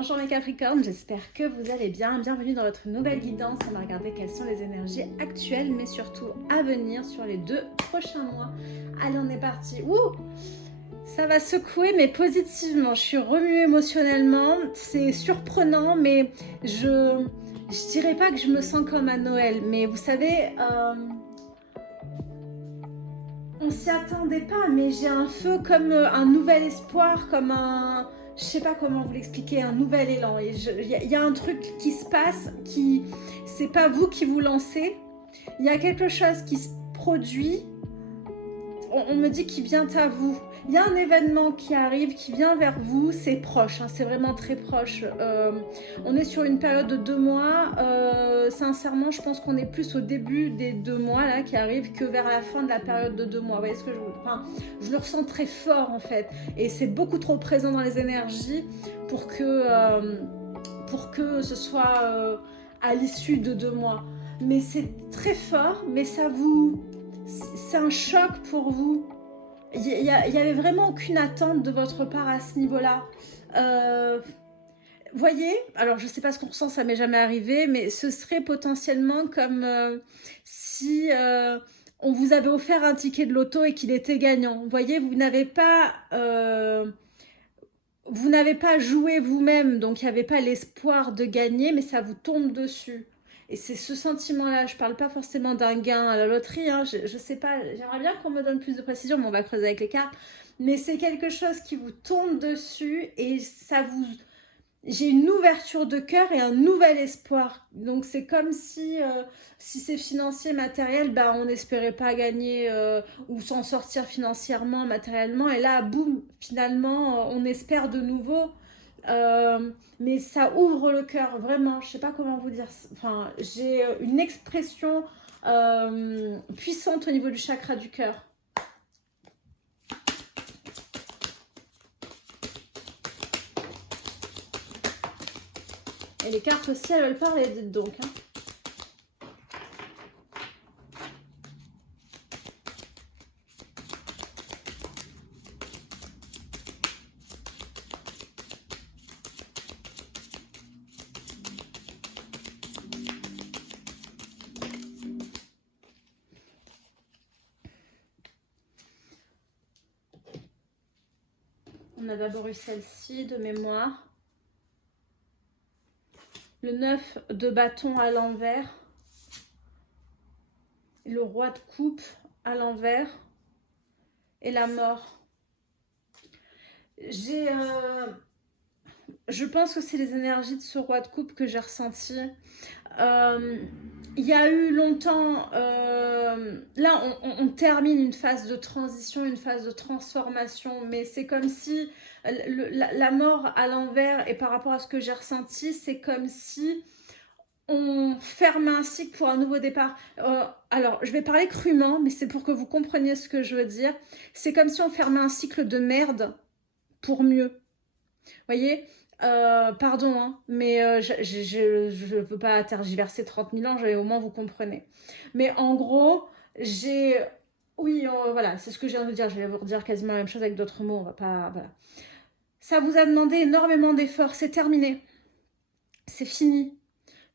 Bonjour mes Capricornes, j'espère que vous allez bien. Bienvenue dans votre nouvelle guidance. On va regarder quelles sont les énergies actuelles, mais surtout à venir sur les 2 prochains mois. Allez, on est parti. Ouh, ça va secouer, mais positivement. Je suis remuée émotionnellement. C'est surprenant, mais je dirais pas que je me sens comme à Noël. Mais vous savez, on s'y attendait pas, mais j'ai un feu comme un nouvel espoir, comme un... Je sais pas comment vous l'expliquer, un nouvel élan. Il y a un truc qui se passe, qui... C'est pas vous qui vous lancez. Il y a quelque chose qui se produit. On me dit qu'il vient à vous. Il y a un événement qui arrive, qui vient vers vous. C'est proche, hein, c'est vraiment très proche. On est sur une période de 2 mois. Sincèrement, je pense qu'on est plus au début des 2 mois là qui arrivent que vers la fin de la période de 2 mois. Vous voyez ce que je le ressens très fort en fait. Et c'est beaucoup trop présent dans les énergies pour que ce soit à l'issue de 2 mois. Mais c'est très fort, mais ça vous... C'est un choc pour vous. Il y avait vraiment aucune attente de votre part à ce niveau-là. Voyez, alors je sais pas ce qu'on ressent, ça m'est jamais arrivé, mais ce serait potentiellement comme si on vous avait offert un ticket de loto et qu'il était gagnant. Voyez, vous n'avez pas joué vous-même, donc il n'y avait pas l'espoir de gagner, mais ça vous tombe dessus. Et c'est ce sentiment-là, je parle pas forcément d'un gain à la loterie, hein, je sais pas, j'aimerais bien qu'on me donne plus de précision, mais on va creuser avec les cartes. Mais c'est quelque chose qui vous tombe dessus et ça vous... J'ai une ouverture de cœur et un nouvel espoir. Donc c'est comme si c'est financier, matériel, ben, on n'espérait pas gagner ou s'en sortir financièrement, matériellement. Et là, boum, finalement, on espère de nouveau. Mais ça ouvre le cœur, vraiment. Je sais pas comment vous dire. Enfin, j'ai une expression puissante au niveau du chakra du cœur. Et les cartes aussi, elles veulent parler, dites donc. Hein. On a d'abord eu celle-ci de mémoire. Le 9 de bâton à l'envers. Le roi de coupe à l'envers. Et la mort. Je pense que c'est les énergies de ce roi de coupe que j'ai ressenti. Il y a eu longtemps... là, on termine une phase de transition, une phase de transformation. Mais c'est comme si la mort à l'envers, et par rapport à ce que j'ai ressenti, c'est comme si on ferme un cycle pour un nouveau départ. Alors, je vais parler crûment, mais c'est pour que vous compreniez ce que je veux dire. C'est comme si on fermait un cycle de merde pour mieux. Vous voyez, pardon, hein, mais je ne veux pas tergiverser 30 000 ans, au moins vous comprenez. Mais en gros, oui, voilà, c'est ce que je viens de vous dire. Je vais vous redire quasiment la même chose avec d'autres mots. On va pas... Voilà. Ça vous a demandé énormément d'efforts. C'est terminé. C'est fini.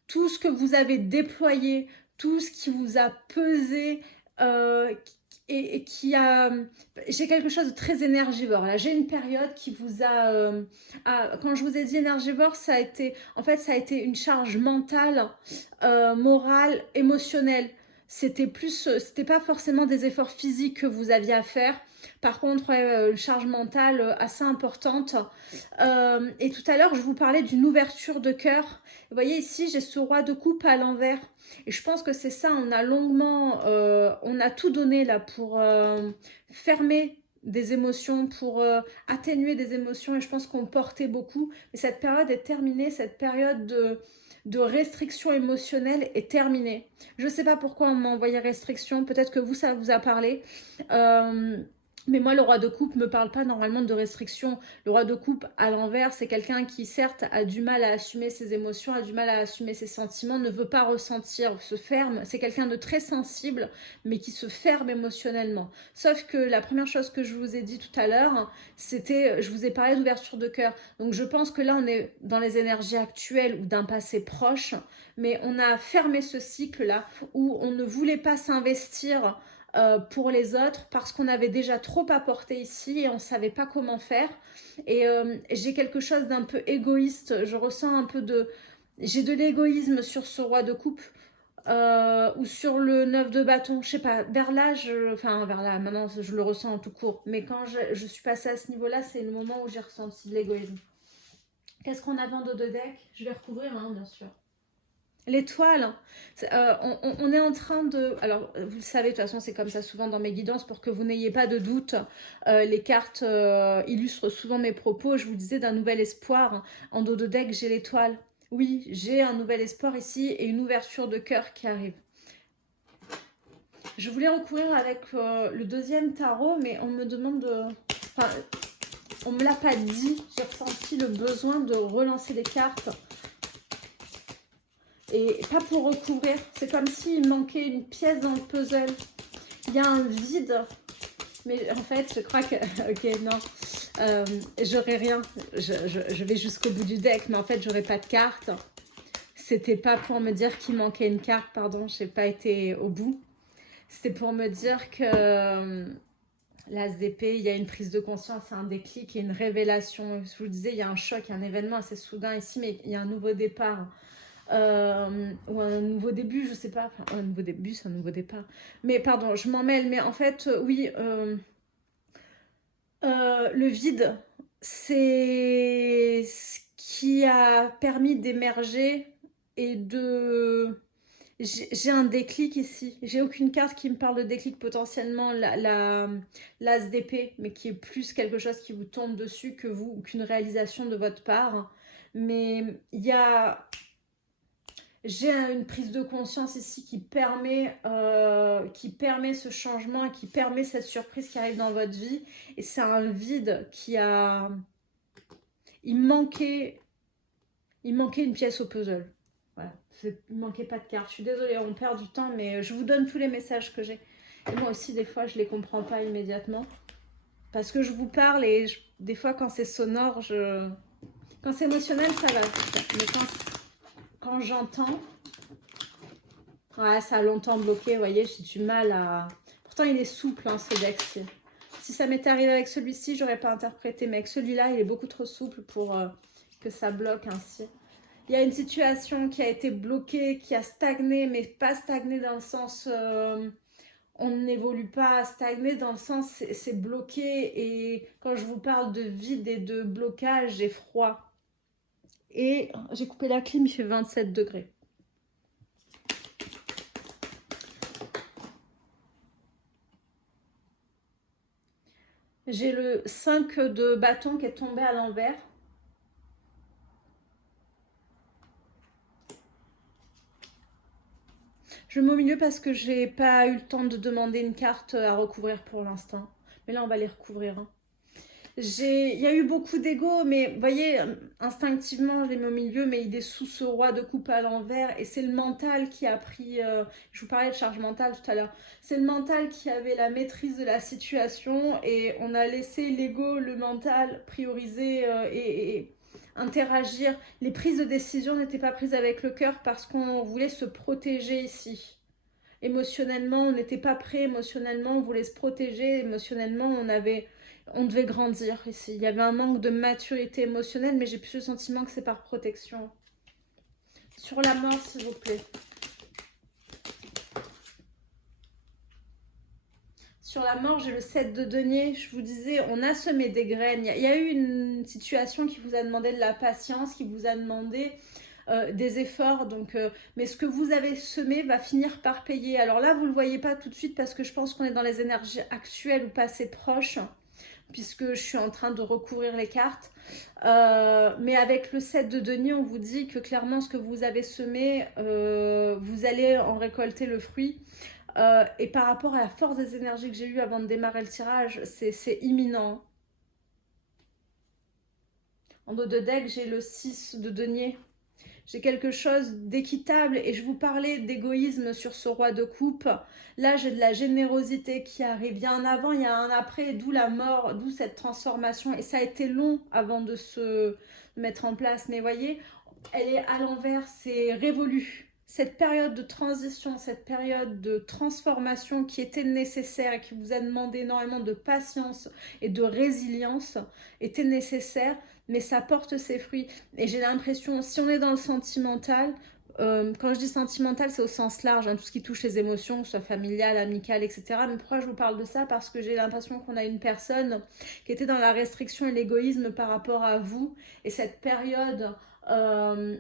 Tout ce que vous avez déployé, tout ce qui vous a pesé, et qui a... J'ai quelque chose de très énergivore. Là, j'ai une période qui vous a... quand je vous ai dit énergivore, ça a été une charge mentale, morale, émotionnelle. C'était pas forcément des efforts physiques que vous aviez à faire. Par contre, une charge mentale assez importante. Et tout à l'heure, je vous parlais d'une ouverture de cœur. Vous voyez ici, j'ai ce roi de coupe à l'envers. Et je pense que c'est ça, on a tout donné là pour fermer des émotions, pour atténuer des émotions. Et je pense qu'on portait beaucoup. Mais cette période est terminée, cette période de restriction émotionnelle est terminée. Je ne sais pas pourquoi on m'a envoyé restriction. Peut-être que vous, ça vous a parlé. Mais moi, le roi de coupe me parle pas normalement de restriction. Le roi de coupe, à l'envers, c'est quelqu'un qui, certes, a du mal à assumer ses émotions, a du mal à assumer ses sentiments, ne veut pas ressentir, se ferme. C'est quelqu'un de très sensible, mais qui se ferme émotionnellement. Sauf que la première chose que je vous ai dit tout à l'heure, c'était, je vous ai parlé d'ouverture de cœur. Donc je pense que là, on est dans les énergies actuelles ou d'un passé proche, mais on a fermé ce cycle-là où on ne voulait pas s'investir pour les autres parce qu'on avait déjà trop apporté ici et on ne savait pas comment faire. Et j'ai quelque chose d'un peu égoïste. Je ressens un peu de... J'ai de l'égoïsme sur ce roi de coupe. Ou sur le 9 de bâton, je sais pas, vers là, enfin vers là, maintenant je le ressens en tout court, mais quand je suis passée à ce niveau-là, c'est le moment où j'ai ressenti de l'égoïsme. Qu'est-ce qu'on a dans de deck? Je vais recouvrir, hein, bien sûr. L'étoile, on est en train de... Alors, vous le savez, de toute façon, c'est comme ça souvent dans mes guidances, pour que vous n'ayez pas de doute. Les cartes illustrent souvent mes propos. Je vous disais d'un nouvel espoir. En dos de deck, j'ai l'étoile. Oui, j'ai un nouvel espoir ici et une ouverture de cœur qui arrive. Je voulais recouvrir avec le deuxième tarot, mais on me demande de... Enfin, on me l'a pas dit. J'ai ressenti le besoin de relancer les cartes. Et pas pour recouvrir, c'est comme s'il manquait une pièce dans le puzzle. Il y a un vide, mais en fait, je crois que... Ok, non, j'aurai rien. Je vais jusqu'au bout du deck, mais en fait, j'aurai pas de carte. C'était pas pour me dire qu'il manquait une carte, pardon, j'ai pas été au bout. C'était pour me dire que l'As d'épée, il y a une prise de conscience, un déclic et une révélation. Je vous le disais, il y a un choc, un événement assez soudain ici, mais il y a un nouveau départ. Ou un nouveau début, je sais pas. Enfin, un nouveau début, c'est un nouveau départ. Mais pardon, je m'en mêle. Mais en fait, oui, le vide, c'est ce qui a permis d'émerger et de... J'ai un déclic ici. J'ai aucune carte qui me parle de déclic, potentiellement l'as d'épée, mais qui est plus quelque chose qui vous tombe dessus que vous, ou qu'une réalisation de votre part. Mais il y a... J'ai une prise de conscience ici qui permet ce changement et qui permet cette surprise qui arrive dans votre vie. Et c'est un vide qui a... Il manquait une pièce au puzzle. Voilà. Il manquait pas de carte. Je suis désolée, on perd du temps, mais je vous donne tous les messages que j'ai. Et moi aussi, des fois, je les comprends pas immédiatement. Parce que je vous parle et des fois, quand c'est sonore, quand c'est émotionnel, ça va. Mais quand j'entends... Ouais, ça a longtemps bloqué, vous voyez, j'ai du mal à... Pourtant, il est souple, hein, ce deck-ci. Si ça m'était arrivé avec celui-ci, j'aurais pas interprété. Mais avec celui-là, il est beaucoup trop souple pour que ça bloque ainsi. Il y a une situation qui a été bloquée, qui a stagné, mais pas stagné dans le sens... on n'évolue pas, stagné dans le sens c'est bloqué. Et quand je vous parle de vide et de blocage, j'ai froid. Et j'ai coupé la clim, il fait 27 degrés. J'ai le 5 de bâton qui est tombé à l'envers. Je mets au milieu parce que j'ai pas eu le temps de demander une carte à recouvrir pour l'instant. Mais là, on va les recouvrir. Hein. Il y a eu beaucoup d'ego, mais vous voyez, instinctivement, je les mets au milieu, mais il est sous ce roi de coupe à l'envers. Et c'est le mental qui a pris... je vous parlais de charge mentale tout à l'heure. C'est le mental qui avait la maîtrise de la situation et on a laissé l'ego, le mental, prioriser et interagir. Les prises de décision n'étaient pas prises avec le cœur parce qu'on voulait se protéger ici. Émotionnellement, on n'était pas prêt. Émotionnellement, on voulait se protéger. Émotionnellement, on devait grandir ici. Il y avait un manque de maturité émotionnelle, mais j'ai plus le sentiment que c'est par protection. Sur la mort, s'il vous plaît. Sur la mort, j'ai le 7 de denier. Je vous disais, on a semé des graines. Il y a eu une situation qui vous a demandé de la patience, qui vous a demandé des efforts. Donc, mais ce que vous avez semé va finir par payer. Alors là, vous ne le voyez pas tout de suite parce que je pense qu'on est dans les énergies actuelles ou passées proches, puisque je suis en train de recouvrir les cartes. Mais avec le 7 de denier, on vous dit que clairement, ce que vous avez semé, vous allez en récolter le fruit. Et par rapport à la force des énergies que j'ai eues avant de démarrer le tirage, c'est imminent. En dos de deck, j'ai le 6 de denier. J'ai quelque chose d'équitable et je vous parlais d'égoïsme sur ce roi de coupe. Là, j'ai de la générosité qui arrive. Il y a un avant, il y a un après, d'où la mort, d'où cette transformation. Et ça a été long avant de se mettre en place. Mais voyez, elle est à l'envers, c'est révolu. Cette période de transition, cette période de transformation qui était nécessaire et qui vous a demandé énormément de patience et de résilience était nécessaire, mais ça porte ses fruits. Et j'ai l'impression, si on est dans le sentimental, quand je dis sentimental, c'est au sens large, hein, tout ce qui touche les émotions, que ce soit familial, amical, etc. Mais pourquoi je vous parle de ça? Parce que j'ai l'impression qu'on a une personne qui était dans la restriction et l'égoïsme par rapport à vous. Et cette période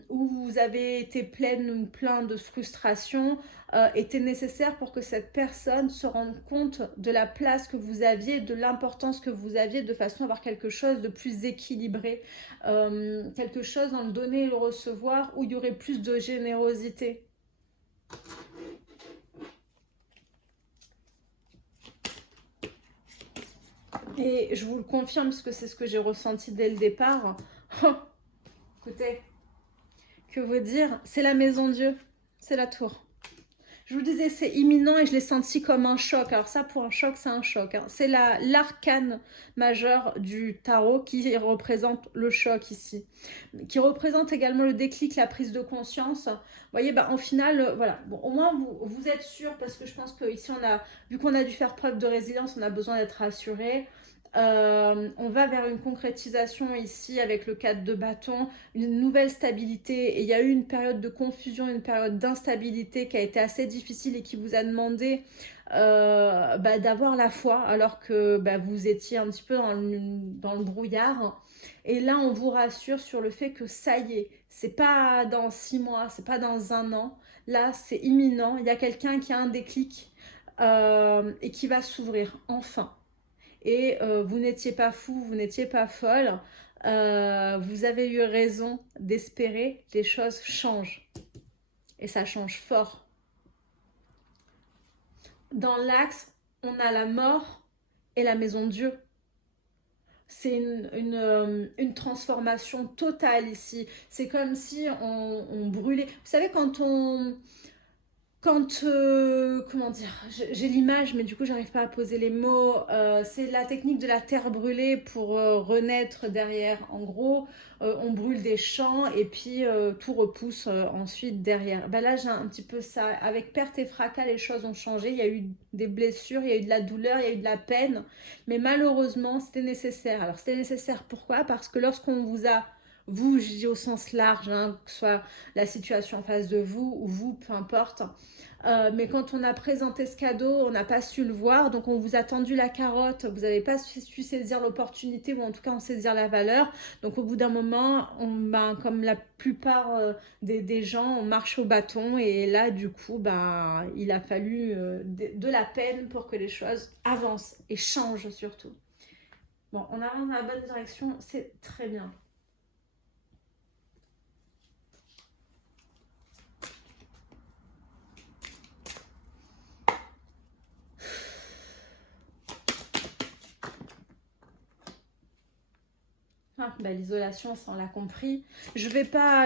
où vous avez été pleine ou plein de frustration était nécessaire pour que cette personne se rende compte de la place que vous aviez, de l'importance que vous aviez, de façon à avoir quelque chose de plus équilibré, quelque chose dans le donner et le recevoir où il y aurait plus de générosité. Et je vous le confirme parce que c'est ce que j'ai ressenti dès le départ. Écoutez, que vous dire, c'est la maison Dieu, c'est la tour. Je vous disais, c'est imminent et je l'ai senti comme un choc. Alors ça, pour un choc, c'est un choc. Hein. C'est l'arcane majeur du tarot qui représente le choc ici. Qui représente également le déclic, la prise de conscience. Vous voyez, bah, en final, voilà. Bon, au moins, vous êtes sûr parce que je pense qu'ici, vu qu'on a dû faire preuve de résilience, on a besoin d'être rassuré. On va vers une concrétisation ici avec le 4 de bâton, une nouvelle stabilité. Et il y a eu une période de confusion, une période d'instabilité qui a été assez difficile et qui vous a demandé d'avoir la foi alors que vous étiez un petit peu dans le brouillard. Et là, on vous rassure sur le fait que ça y est, c'est pas dans 6 mois, c'est pas dans un an. Là, c'est imminent. Il y a quelqu'un qui a un déclic et qui va s'ouvrir enfin. Et vous n'étiez pas fou, vous n'étiez pas folle. Vous avez eu raison d'espérer, les choses changent. Et ça change fort. Dans l'axe, on a la mort et la maison de Dieu. C'est une transformation totale ici. C'est comme si on brûlait. Vous savez, comment dire, j'ai l'image, mais du coup, j'arrive pas à poser les mots. C'est la technique de la terre brûlée pour renaître derrière. En gros, on brûle des champs et puis tout repousse ensuite derrière. Ben là, j'ai un petit peu ça. Avec perte et fracas, les choses ont changé. Il y a eu des blessures, il y a eu de la douleur, il y a eu de la peine. Mais malheureusement, c'était nécessaire. Alors, c'était nécessaire pourquoi? Parce que lorsqu'on vous a vous, je dis au sens large, hein, que ce soit la situation en face de vous ou vous, peu importe. Mais quand on a présenté ce cadeau, on n'a pas su le voir, donc on vous a tendu la carotte, vous n'avez pas su saisir l'opportunité ou en tout cas en saisir la valeur. Donc au bout d'un moment, comme la plupart des gens, on marche au bâton et là du coup, il a fallu de la peine pour que les choses avancent et changent surtout. Bon, on avance dans la bonne direction, c'est très bien. L'isolation, ça on l'a compris. Je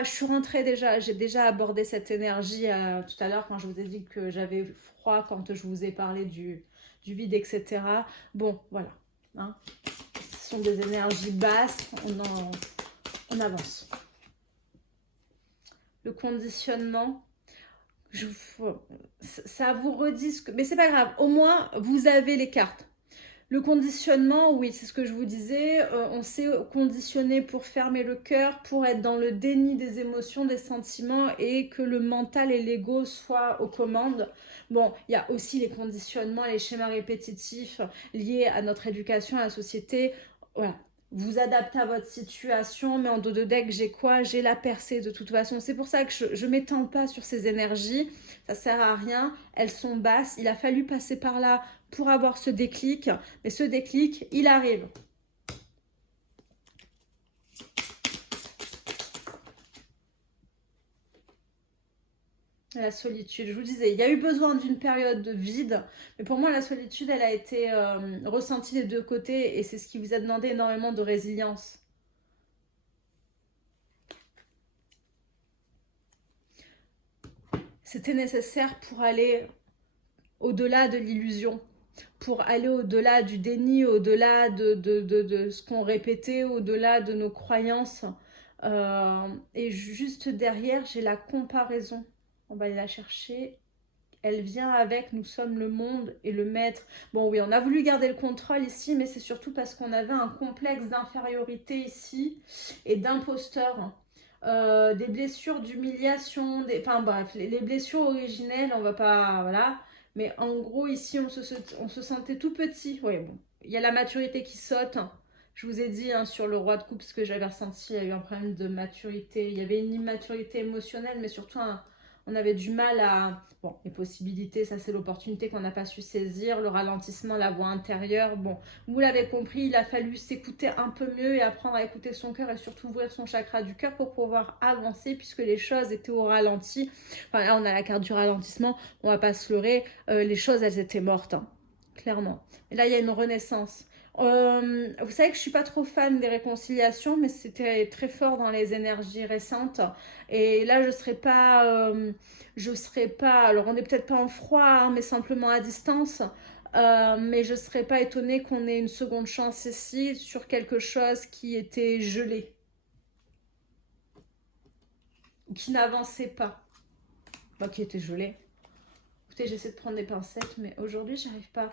suis rentrée déjà, j'ai déjà abordé cette énergie tout à l'heure quand je vous ai dit que j'avais froid, quand je vous ai parlé du vide, etc. Bon, voilà. Hein. Ce sont des énergies basses, on avance. Le conditionnement, ça vous redit ce que... Mais c'est pas grave, au moins vous avez les cartes. Le conditionnement, oui, c'est ce que je vous disais. On s'est conditionné pour fermer le cœur, pour être dans le déni des émotions, des sentiments et que le mental et l'ego soient aux commandes. Bon, il y a aussi les conditionnements, les schémas répétitifs liés à notre éducation, à la société. Voilà. Vous adaptez à votre situation, mais en dos de deck, j'ai quoi? J'ai la percée de toute façon. C'est pour ça que je ne m'étends pas sur ces énergies. Ça sert à rien. Elles sont basses. Il a fallu passer par là pour avoir ce déclic. Mais ce déclic, il arrive. La solitude, je vous disais, il y a eu besoin d'une période de vide, mais pour moi, la solitude, elle a été ressentie des deux côtés et c'est ce qui vous a demandé énormément de résilience. C'était nécessaire pour aller au-delà de l'illusion, pour aller au-delà du déni, au-delà de ce qu'on répétait, au-delà de nos croyances. Et juste derrière, j'ai la comparaison. On va aller la chercher. Elle vient avec, nous sommes le monde et le maître. Bon oui, on a voulu garder le contrôle ici, mais c'est surtout parce qu'on avait un complexe d'infériorité ici et d'imposteur. Des blessures d'humiliation, enfin bref, les blessures originelles, on va pas, voilà. Mais en gros, ici, on se sentait tout petit. Oui, bon, il y a la maturité qui saute. Je vous ai dit hein, sur le roi de coupe ce que j'avais ressenti, il y a eu un problème de maturité. Il y avait une immaturité émotionnelle, mais surtout on avait du mal à... Bon, les possibilités, ça c'est l'opportunité qu'on n'a pas su saisir, le ralentissement, la voix intérieure. Bon, vous l'avez compris, il a fallu s'écouter un peu mieux et apprendre à écouter son cœur et surtout ouvrir son chakra du cœur pour pouvoir avancer puisque les choses étaient au ralenti. Enfin là, on a la carte du ralentissement, on va pas se leurrer, les choses, elles étaient mortes, hein, clairement. Et là, il y a une renaissance. Vous savez que je suis pas trop fan des réconciliations, mais c'était très fort dans les énergies récentes. Et là, je serais pas. Alors, on n'est peut-être pas en froid, hein, mais simplement à distance. Mais je serais pas étonnée qu'on ait une seconde chance ici sur quelque chose qui était gelé, qui n'avançait pas, bah, qui était gelé. Écoutez, j'essaie de prendre des pincettes, mais aujourd'hui, j'arrive pas.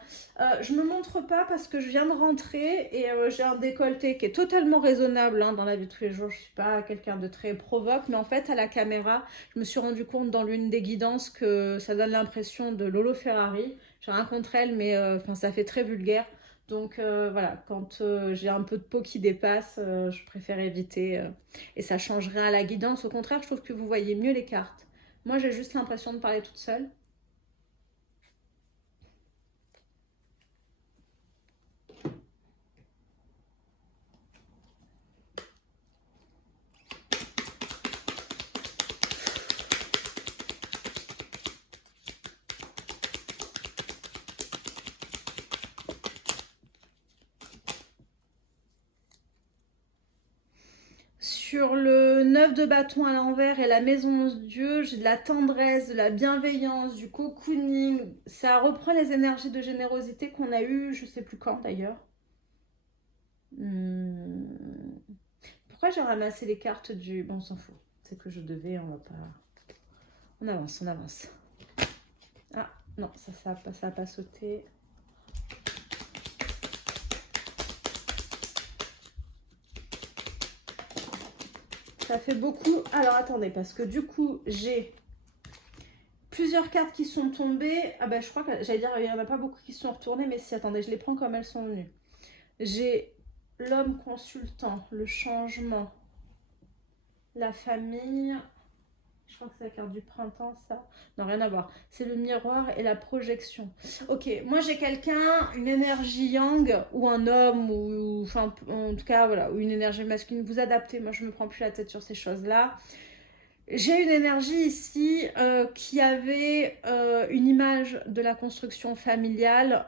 Je me montre pas parce que je viens de rentrer et j'ai un décolleté qui est totalement raisonnable hein, dans la vie de tous les jours. Je suis pas quelqu'un de très provoque, mais en fait, à la caméra, je me suis rendu compte dans l'une des guidances que ça donne l'impression de Lolo Ferrari. J'ai rien contre elle, mais ça fait très vulgaire. Donc voilà, quand j'ai un peu de peau qui dépasse, je préfère éviter. Et ça change rien à la guidance. Au contraire, je trouve que vous voyez mieux les cartes. Moi, j'ai juste l'impression de parler toute seule. Sur le 9 de bâton à l'envers et la maison de Dieu, j'ai de la tendresse, de la bienveillance, du cocooning. Ça reprend les énergies de générosité qu'on a eues, je sais plus quand d'ailleurs. Hmm. Pourquoi j'ai ramassé les cartes du... Bon, on s'en fout. C'est que je devais, on va pas... On avance, on avance. Ah, non, ça a pas sauté. Ça fait beaucoup. Alors, attendez, parce que du coup, j'ai plusieurs cartes qui sont tombées. Ah bah je crois que j'allais dire il n'y en a pas beaucoup qui sont retournées, mais si attendez, je les prends comme elles sont venues. J'ai l'homme consultant, le changement, la famille. Je crois que c'est la carte du printemps, ça. Non, rien à voir. C'est le miroir et la projection. Ok, moi j'ai quelqu'un, une énergie yang, ou un homme, ou enfin, en tout cas, voilà, ou une énergie masculine. Vous adaptez, moi je me prends plus la tête sur ces choses-là. J'ai une énergie ici qui avait une image de la construction familiale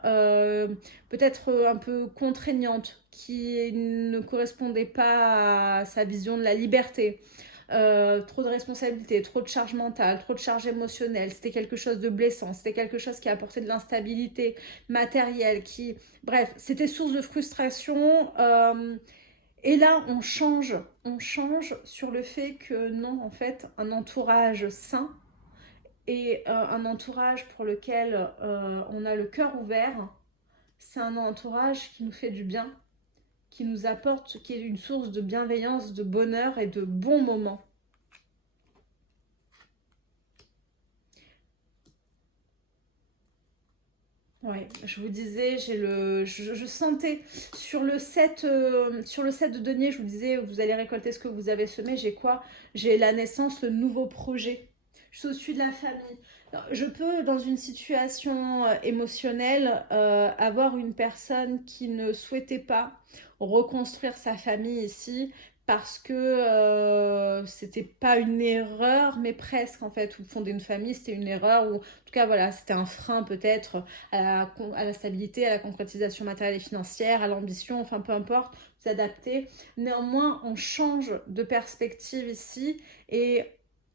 peut-être un peu contraignante, qui ne correspondait pas à sa vision de la liberté. Trop de responsabilités, trop de charge mentale, trop de charge émotionnelle, c'était quelque chose de blessant, c'était quelque chose qui apportait de l'instabilité matérielle, qui... Bref, c'était source de frustration. Et là, on change sur le fait que non, en fait, un entourage sain et un entourage pour lequel on a le cœur ouvert, c'est un entourage qui nous fait du bien, qui nous apporte, qui est une source de bienveillance, de bonheur et de bons moments. Oui, je vous disais, je sentais sur le set de denier, je vous disais, vous allez récolter ce que vous avez semé. J'ai quoi? J'ai la naissance, le nouveau projet. Je suis au-dessus de la famille. Alors, je peux, dans une situation émotionnelle, avoir une personne qui ne souhaitait pas reconstruire sa famille ici, parce que c'était pas une erreur, mais presque en fait, ou fonder une famille, c'était une erreur, ou en tout cas voilà, c'était un frein peut-être à la stabilité, à la concrétisation matérielle et financière, à l'ambition, enfin peu importe, s'adapter. Néanmoins, on change de perspective ici et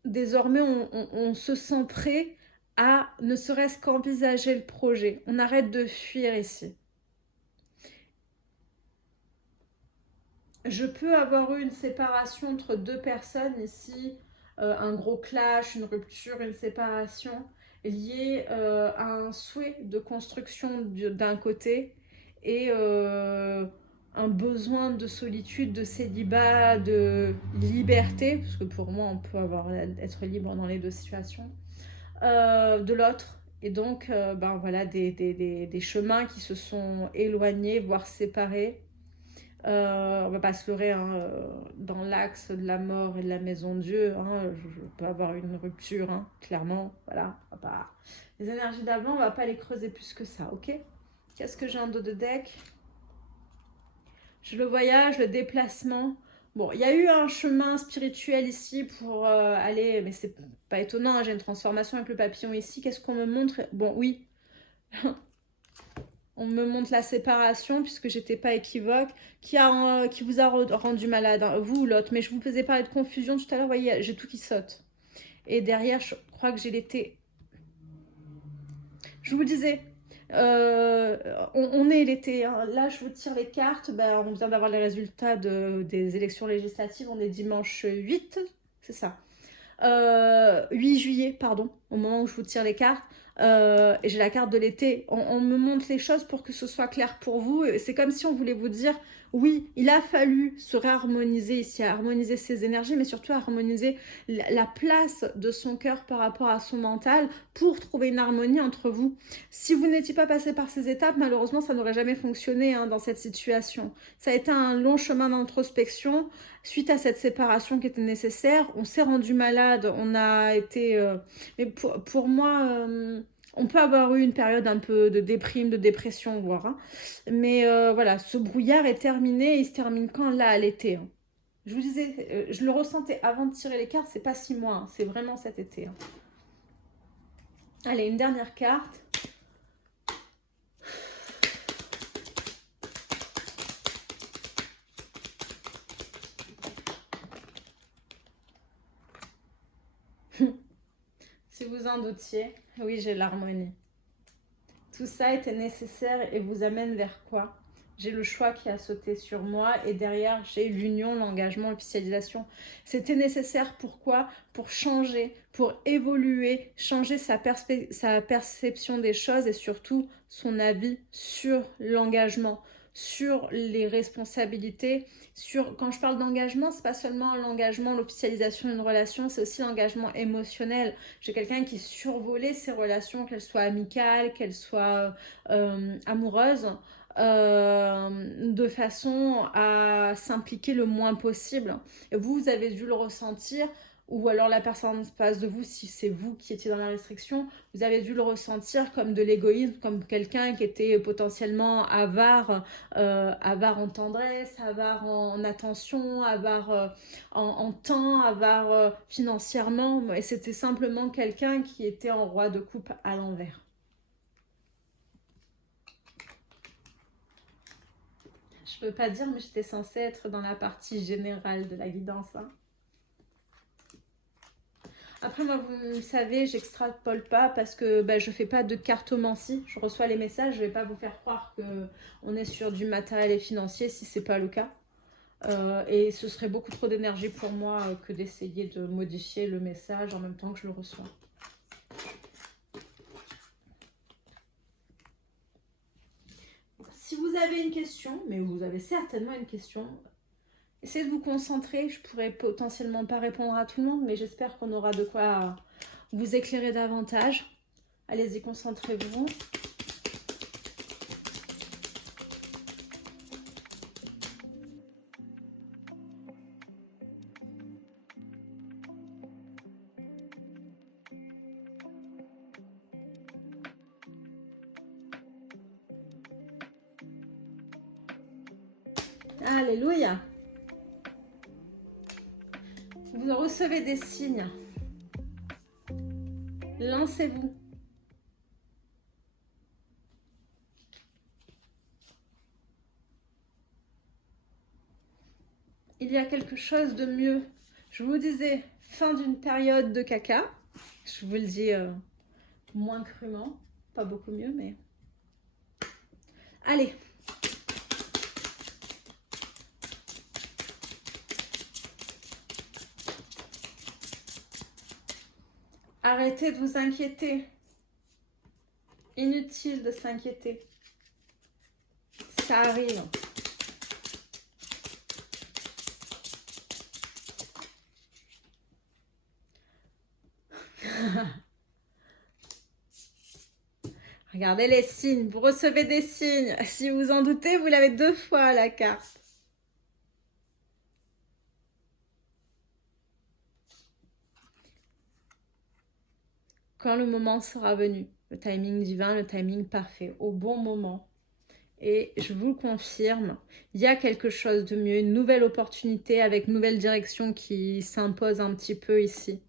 désormais on se sent prêt à ne serait-ce qu'envisager le projet. On arrête de fuir ici. Je peux avoir eu une séparation entre deux personnes ici, un gros clash, une rupture, une séparation liée à un souhait de construction d'un côté et un besoin de solitude, de célibat, de liberté, parce que pour moi on peut être libre dans les deux situations, de l'autre. Et donc, ben voilà, des chemins qui se sont éloignés, voire séparés. On va pas se leurrer, hein, dans l'axe de la mort et de la maison de Dieu, hein, je peux avoir une rupture, hein, clairement, voilà. Les énergies d'avant, on va pas les creuser plus que ça, ok? Qu'est-ce que j'ai en dos de deck? Le voyage, le déplacement. Bon, il y a eu un chemin spirituel ici pour aller, mais c'est pas étonnant, hein, j'ai une transformation avec le papillon ici. Qu'est-ce qu'on me montre? Bon, oui, on me montre la séparation, puisque j'étais pas équivoque, qui vous a rendu malade, hein, vous ou l'autre. Mais je vous faisais parler de confusion tout à l'heure, vous voyez, j'ai tout qui saute. Et derrière, je crois que j'ai l'été. Je vous disais, on est l'été, hein. Là, je vous tire les cartes. Ben, on vient d'avoir les résultats des élections législatives. On est dimanche 8, c'est ça. 8 juillet, pardon, au moment où je vous tire les cartes. Et j'ai la carte de l'été. On me montre les choses pour que ce soit clair pour vous. C'est comme si on voulait vous dire, oui, il a fallu se réharmoniser ici, harmoniser ses énergies, mais surtout harmoniser la place de son cœur par rapport à son mental pour trouver une harmonie entre vous. Si vous n'étiez pas passé par ces étapes, malheureusement, ça n'aurait jamais fonctionné, hein, dans cette situation. Ça a été un long chemin d'introspection. Suite à cette séparation qui était nécessaire, on s'est rendu malade, on a été... mais pour moi, on peut avoir eu une période un peu de déprime, de dépression, voire, hein. Mais voilà, ce brouillard est terminé. Il se termine quand? Là, à l'été, hein. Je vous disais, je le ressentais avant de tirer les cartes, c'est pas 6 mois, hein, c'est vraiment cet été, hein. Allez, une dernière carte. Si vous en doutiez, oui, j'ai l'harmonie. Tout ça était nécessaire et vous amène vers quoi? J'ai le choix qui a sauté sur moi et derrière j'ai l'union, l'engagement, l'officialisation. C'était nécessaire pourquoi? Pour changer, pour évoluer, changer sa perception des choses et surtout son avis sur l'engagement, sur les responsabilités. Quand je parle d'engagement, c'est pas seulement l'engagement, l'officialisation d'une relation, c'est aussi l'engagement émotionnel. J'ai quelqu'un qui survolait ses relations, qu'elles soient amicales, qu'elles soient amoureuses, de façon à s'impliquer le moins possible. Et vous avez dû le ressentir, ou alors la personne en face de vous, si c'est vous qui étiez dans la restriction, vous avez dû le ressentir comme de l'égoïsme, comme quelqu'un qui était potentiellement avare en tendresse, avare en attention, avare en temps, avare financièrement. Et c'était simplement quelqu'un qui était en roi de coupe à l'envers. Je peux pas dire, mais j'étais censée être dans la partie générale de la guidance, hein. Après, moi, vous le savez, j'extrapole pas parce que je fais pas de cartomancie. Je reçois les messages, je vais pas vous faire croire que on est sur du matériel et financier si c'est pas le cas. Et ce serait beaucoup trop d'énergie pour moi que d'essayer de modifier le message en même temps que je le reçois. Si vous avez une question, mais vous avez certainement une question, essayez de vous concentrer. Je pourrais potentiellement pas répondre à tout le monde, mais j'espère qu'on aura de quoi vous éclairer davantage. Allez-y, concentrez-vous. Alléluia. recevez des signes. Lancez-vous. Il y a quelque chose de mieux. Je vous disais, fin d'une période de caca. Je vous le dis moins crûment. Pas beaucoup mieux, mais... Allez. Arrêtez de vous inquiéter. Inutile de s'inquiéter. Ça arrive. Regardez les signes. Vous recevez des signes. Si vous en doutez, vous l'avez 2 fois la carte. Quand le moment sera venu, le timing divin, le timing parfait, au bon moment. Et je vous le confirme, il y a quelque chose de mieux, une nouvelle opportunité avec une nouvelle direction qui s'impose un petit peu ici.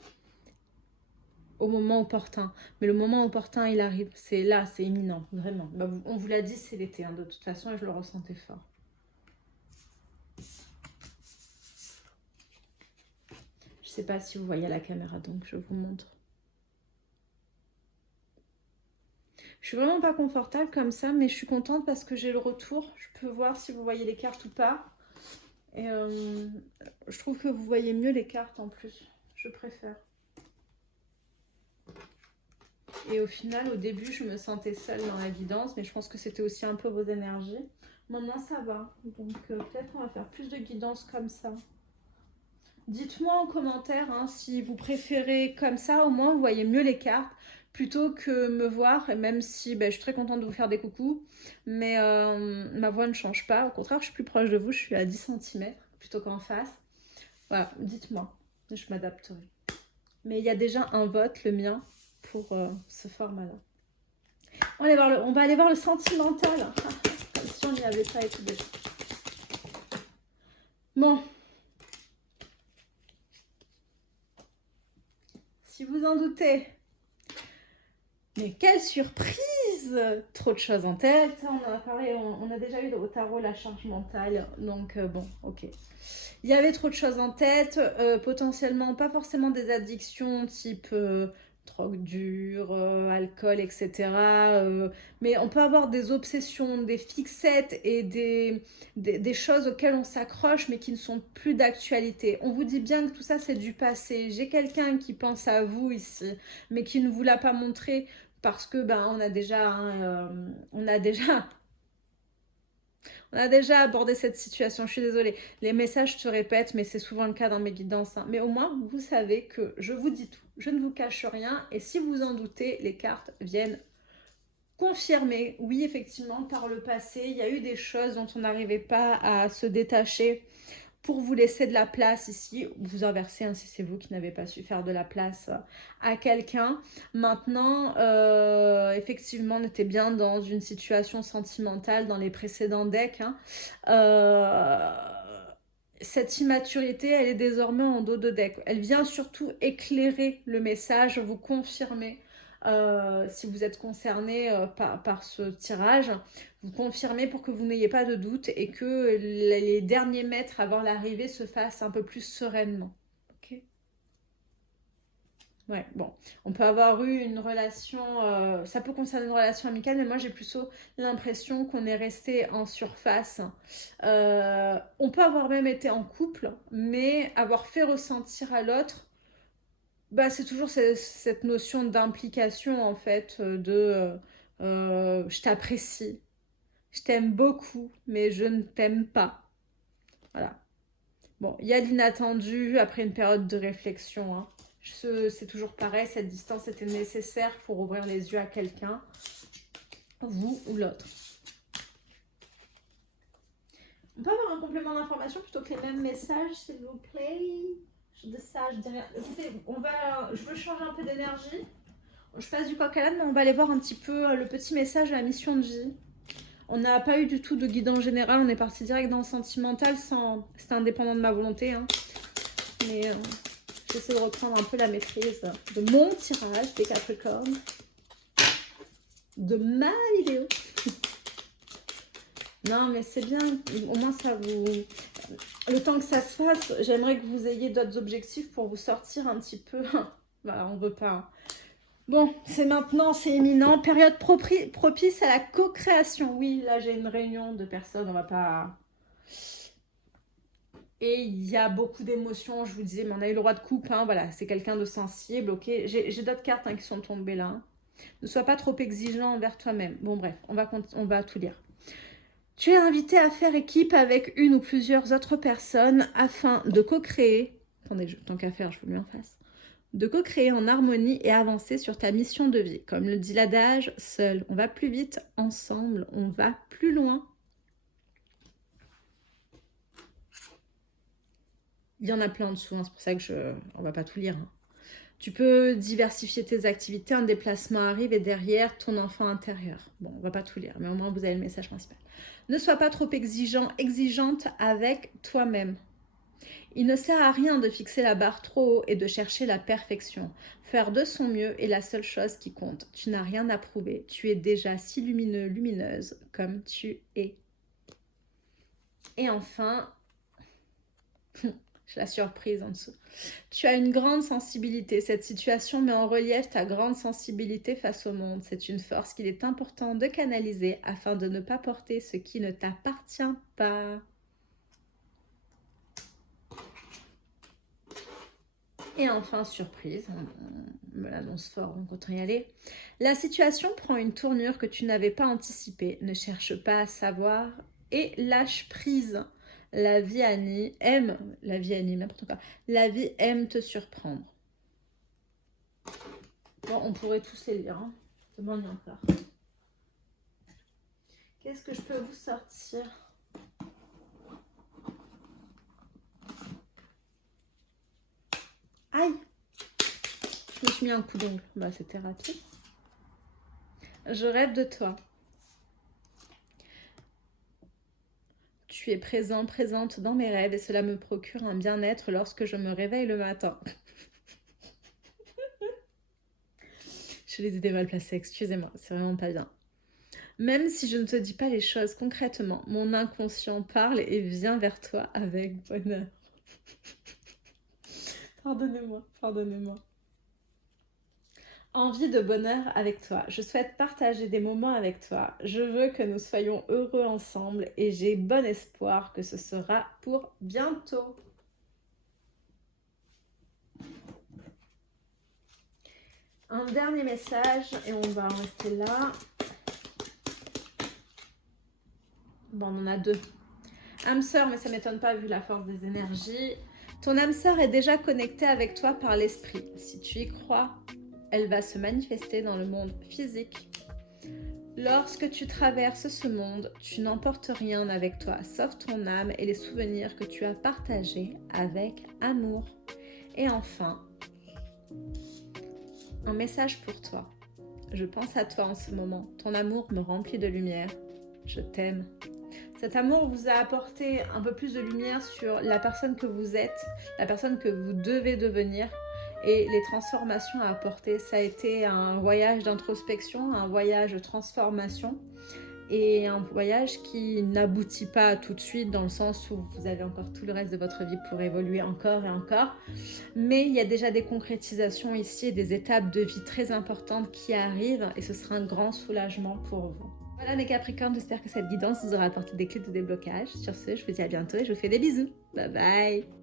Au moment opportun. Mais le moment opportun, il arrive. C'est là, c'est imminent, vraiment. Bah, on vous l'a dit, c'est l'été, hein, de toute façon, et je le ressentais fort. Je ne sais pas si vous voyez à la caméra, donc je vous montre. Je suis vraiment pas confortable comme ça, mais je suis contente parce que j'ai le retour. Je peux voir si vous voyez les cartes ou pas. Et je trouve que vous voyez mieux les cartes en plus. Je préfère. Et au final, au début, je me sentais seule dans la guidance, mais je pense que c'était aussi un peu vos énergies. Maintenant, ça va. Donc peut-être qu'on va faire plus de guidance comme ça. Dites-moi en commentaire hein, si vous préférez comme ça, au moins vous voyez mieux les cartes plutôt que me voir, et même si je suis très contente de vous faire des coucous, mais ma voix ne change pas, au contraire je suis plus proche de vous, je suis à 10 cm plutôt qu'en face. Voilà, dites-moi, je m'adapterai. Mais il y a déjà un vote, le mien, pour ce format-là. On va aller voir le sentimental, comme si on n'y avait pas été déjà. Bon. Si vous en doutez. Mais quelle surprise! Trop de choses en tête. On en a parlé, on a déjà eu au tarot la charge mentale. Donc bon, ok. Il y avait trop de choses en tête. Potentiellement, pas forcément des addictions type drogue dure, alcool, etc. Mais on peut avoir des obsessions, des fixettes et des choses auxquelles on s'accroche mais qui ne sont plus d'actualité. On vous dit bien que tout ça c'est du passé. J'ai quelqu'un qui pense à vous ici mais qui ne vous l'a pas montré parce que on a déjà abordé cette situation, je suis désolée. Les messages se répètent, mais c'est souvent le cas dans mes guidances. Hein. Mais au moins, vous savez que je vous dis tout. Je ne vous cache rien. Et si vous en doutez, les cartes viennent confirmer. Oui, effectivement, par le passé, il y a eu des choses dont on n'arrivait pas à se détacher pour vous laisser de la place ici, vous inversez hein, si c'est vous qui n'avez pas su faire de la place à quelqu'un. Maintenant, effectivement, on était bien dans une situation sentimentale dans les précédents decks. Hein. Cette immaturité, elle est désormais en dos de deck. Elle vient surtout éclairer le message, vous confirmer. Si vous êtes concerné par ce tirage, vous confirmez pour que vous n'ayez pas de doute et que les derniers mètres avant l'arrivée se fassent un peu plus sereinement. Ok. Ouais, bon, on peut avoir eu une relation, ça peut concerner une relation amicale, mais moi j'ai plutôt l'impression qu'on est resté en surface. On peut avoir même été en couple, mais avoir fait ressentir à l'autre c'est toujours cette notion d'implication en fait, je t'apprécie, je t'aime beaucoup, mais je ne t'aime pas. Voilà. Bon, il y a l'inattendu après une période de réflexion. Hein. C'est toujours pareil, cette distance était nécessaire pour ouvrir les yeux à quelqu'un, vous ou l'autre. On peut avoir un complément d'information plutôt que les mêmes messages, s'il vous plaît? De ça, je dirais. Je veux changer un peu d'énergie. Je passe du coq à l'âne, mais on va aller voir un petit peu le petit message de la mission de vie. On n'a pas eu du tout de guidance générale, on est parti direct dans le sentimental, c'était indépendant de ma volonté. Hein. Mais J'essaie de reprendre un peu la maîtrise de mon tirage des Capricornes, de ma vidéo. Non, mais c'est bien. Au moins, ça vous... Le temps que ça se fasse, j'aimerais que vous ayez d'autres objectifs pour vous sortir un petit peu. Voilà, on veut pas. Bon, c'est maintenant, c'est imminent. Période propice à la co-création. Oui, là, j'ai une réunion de personnes. On va pas... Et il y a beaucoup d'émotions, je vous disais, mais on a eu le roi de coupe, hein, voilà, c'est quelqu'un de sensible, ok. J'ai d'autres cartes qui sont tombées là. Hein. Ne sois pas trop exigeant envers toi-même. Bon, bref, on va tout lire. Tu es invité à faire équipe avec une ou plusieurs autres personnes afin de co-créer, attendez, tant qu'à faire, je vous le mets en face, de co-créer en harmonie et avancer sur ta mission de vie. Comme le dit l'adage, seul, on va plus vite, ensemble, on va plus loin. Il y en a plein en dessous, hein, c'est pour ça que on va pas tout lire. Hein. Tu peux diversifier tes activités, un déplacement arrive et derrière ton enfant intérieur. Bon, on va pas tout lire, mais au moins vous avez le message principal. Ne sois pas trop exigeante avec toi-même. Il ne sert à rien de fixer la barre trop haut et de chercher la perfection. Faire de son mieux est la seule chose qui compte. Tu n'as rien à prouver. Tu es déjà si lumineux, lumineuse comme tu es. Et enfin... J'ai la surprise en dessous. Tu as une grande sensibilité. Cette situation met en relief ta grande sensibilité face au monde. C'est une force qu'il est important de canaliser afin de ne pas porter ce qui ne t'appartient pas. Et enfin, surprise, on me l'annonce fort, on continue à y aller. La situation prend une tournure que tu n'avais pas anticipée. Ne cherche pas à savoir et lâche prise. La vie aime n'importe quoi. La vie aime te surprendre. Bon, on pourrait tous les lire. Hein. Demande encore. Qu'est-ce que je peux vous sortir? Aïe! Je me suis mis un coup d'ongle. Bah, c'était raté. Je rêve de toi. Tu es présente dans mes rêves et cela me procure un bien-être lorsque je me réveille le matin. Je les ai mal placés, excusez-moi, c'est vraiment pas bien. Même si je ne te dis pas les choses concrètement, mon inconscient parle et vient vers toi avec bonheur. Pardonnez-moi, pardonnez-moi. Envie de bonheur avec toi. Je souhaite partager des moments avec toi. Je veux que nous soyons heureux ensemble et j'ai bon espoir que ce sera pour bientôt. Un dernier message et on va en rester là. Bon, on en a deux. Âme sœur, mais ça ne m'étonne pas vu la force des énergies. Ton âme sœur est déjà connectée avec toi par l'esprit. Si tu y crois, elle va se manifester dans le monde physique. Lorsque tu traverses ce monde, tu n'emportes rien avec toi, sauf ton âme et les souvenirs que tu as partagés avec amour. Et enfin, un message pour toi. Je pense à toi en ce moment. Ton amour me remplit de lumière. Je t'aime. Cet amour vous a apporté un peu plus de lumière sur la personne que vous êtes, la personne que vous devez devenir et les transformations à apporter. Ça a été un voyage d'introspection, un voyage de transformation et un voyage qui n'aboutit pas tout de suite dans le sens où vous avez encore tout le reste de votre vie pour évoluer encore et encore. Mais il y a déjà des concrétisations ici et des étapes de vie très importantes qui arrivent et ce sera un grand soulagement pour vous. Voilà mes Capricornes, j'espère que cette guidance vous aura apporté des clés de déblocage. Sur ce, je vous dis à bientôt et je vous fais des bisous. Bye bye!